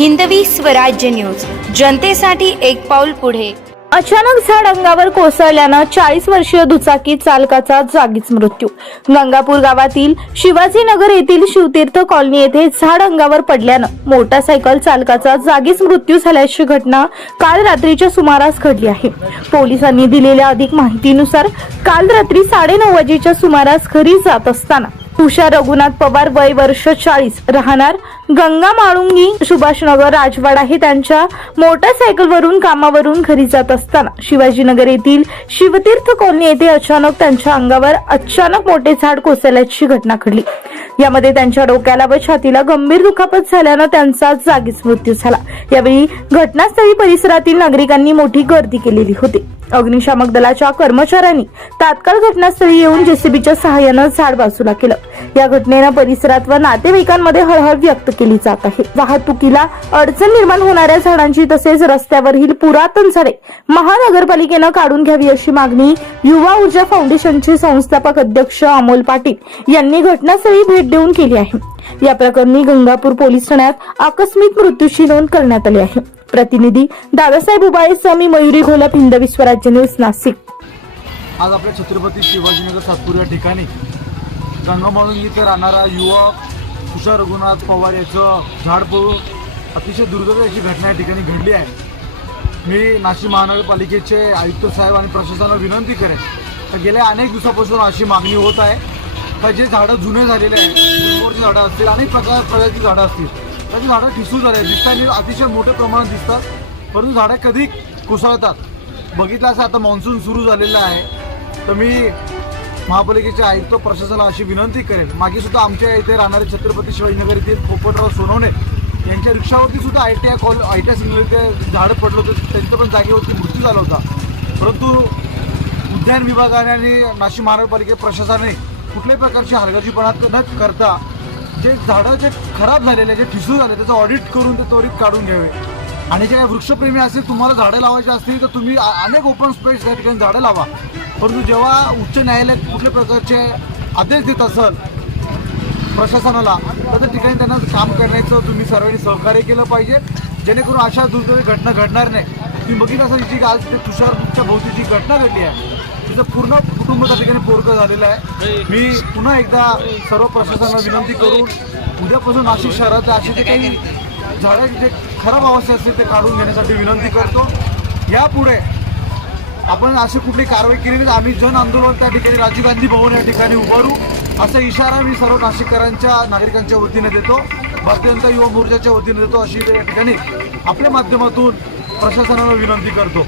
Hindavi Swarajya news. जनतेसाठी एक पाऊल पुढे. अचानक झाड अंगावर कोसळल्यानं चाळीस वर्षीय दुचाकी चालकाचा जागीच मृत्यू. गंगापूर गावातील शिवाजीनगर येथील शिवतीर्थ कॉलनी येथे झाड अंगावर पडल्यानं मोटारसायकल चालकाचा जागीच मृत्यू झाल्याची घटना काल रात्रीच्या सुमारास घडली आहे. पोलिसांनी दिलेल्या अधिक माहितीनुसार काल रात्री साडेनऊ वाजेच्या सुमारास घरी जात असताना तुषार रघुनाथ पवार वय वर्ष चाळीस. राहणार गंगा माळुंगी सुभाषनगर राजवाडा हे त्यांच्या मोटरसायकलवरून कामावरून घरी जात असताना. शिवाजीनगर येथील शिवतीर्थ कॉलनी येथे अचानक त्यांच्या अंगावर अचानक मोठे झाड कोसळल्याची घटना घडली. यामध्ये त्यांच्या डोक्याला व छातीला गंभीर दुखापत झाल्यानं त्यांचा जागीच मृत्यू झाला. यावेळी घटनास्थळी परिसरातील नागरिकांनी मोठी गर्दी केलेली होती. अग्निशामक दलाच्या कर्मचाऱ्यांनी तात्काळ घटनास्थळी येऊन जेसीबीच्या सहाय्यानं झाड बाजूला केलं. या घटनेनं परिसरात व नातेवाईकांमध्ये हळहळ व्यक्त केली जात आहे. वाहतुकीला अडचण निर्माण होणाऱ्या झाडांची तसेच रस्त्यावरील पुरातन झाडे महानगरपालिकेनं काढून घ्यावी अशी मागणी युवा ऊर्जा फाउंडेशनचे संस्थापक अध्यक्ष अमोल पाटील यांनी घटनास्थळी भेट देऊन केली आहे. या प्रकरणी गंगापूर पोलीस ठाण्यात आकस्मिक मृत्यूची नोंद करण्यात आली आहे. प्रतिनिधी दादासाहेब उबाळे स्वामी मयुरी घोलप हिंदवी स्वराज्य न्यूज नाशिक. आज आपल्या छत्रपती शिवाजीनगर सातपूर या ठिकाणी गंगामाळून इथे राहणारा युवक तुषार रघुनाथ पवार याचं झाड पळून अतिशय दुर्दैवी अशी घटना या ठिकाणी घडली आहे. मी नाशिक महानगरपालिकेचे आयुक्त साहेब आणि प्रशासनाला विनंती करेन तर गेल्या अनेक दिवसापासून अशी मागणी होत आहे. का जे झाडं जुने झालेले आहेत झाडं असतील अनेक प्रकार प्रकारची झाडं असतील त्याची झाडं किसू झाले. आहेत दिसताना अतिशय मोठ्या प्रमाणात दिसतात. परंतु झाडं कधी कोसळतात? बघितलं असं आता मान्सून सुरू झालेलं आहे. तर मी महापालिकेचे आयुक्त प्रशासनाला अशी विनंती करेन. मागे सुद्धा आमच्या इथे राहणारे छत्रपती शिवाजीनगर येथील पोपटराव सोनवणे यांच्या रिक्षावरती सुद्धा I T I call I T I signal ते झाडं पडलं होतं. त्यांचं पण जागेवरती मृत्यू झाला होता. परंतु उद्यान विभागाने आणि नाशिक महानगरपालिके प्रशासनाने कुठल्याही प्रकारची हलगर्जीपणा न करता जे झाडं जे खराब झालेले जे ठिसूळ झाले त्याचं ऑडिट करून ते त्वरित काढून घ्यावे. आणि जे वृक्षप्रेमी असतील तुम्हाला झाडं लावायची असतील तर तुम्ही अनेक ओपन स्पेस त्या ठिकाणी झाडं लावा. परंतु जेव्हा उच्च न्यायालय कुठल्या प्रकारचे आदेश देत असेल प्रशासनाला तर त्या ठिकाणी त्यांना काम करण्याचं तुम्ही सर्वांनी सहकार्य केलं पाहिजे. जेणेकरून अशा दुर्दैवी घटना घडणार नाही. तुम्ही बघितलं असेल जी आज ते तुषारच्या भोवती जी घटना घडली आहे. माझं पूर्ण कुटुंब त्या ठिकाणी पोरकं झालेलं आहे. मी पुन्हा एकदा सर्व प्रशासनाला विनंती करून उद्यापासून नाशिक शहराचं असे जे काही झाडं जे खराब अवस्था असते ते काढून घेण्यासाठी विनंती करतो. यापुढे आपण अशी कुठली कारवाई केली नाही. तर आम्ही जन आंदोलन त्या ठिकाणी राजीव गांधी भवन या ठिकाणी उभारू. असा इशारा मी सर्व नाशिककरांच्या नागरिकांच्या वतीने देतो. भारतीय जनता युवा मोर्चाच्या वतीने देतो. अशी या ठिकाणी आपल्या माध्यमातून प्रशासनाला विनंती करतो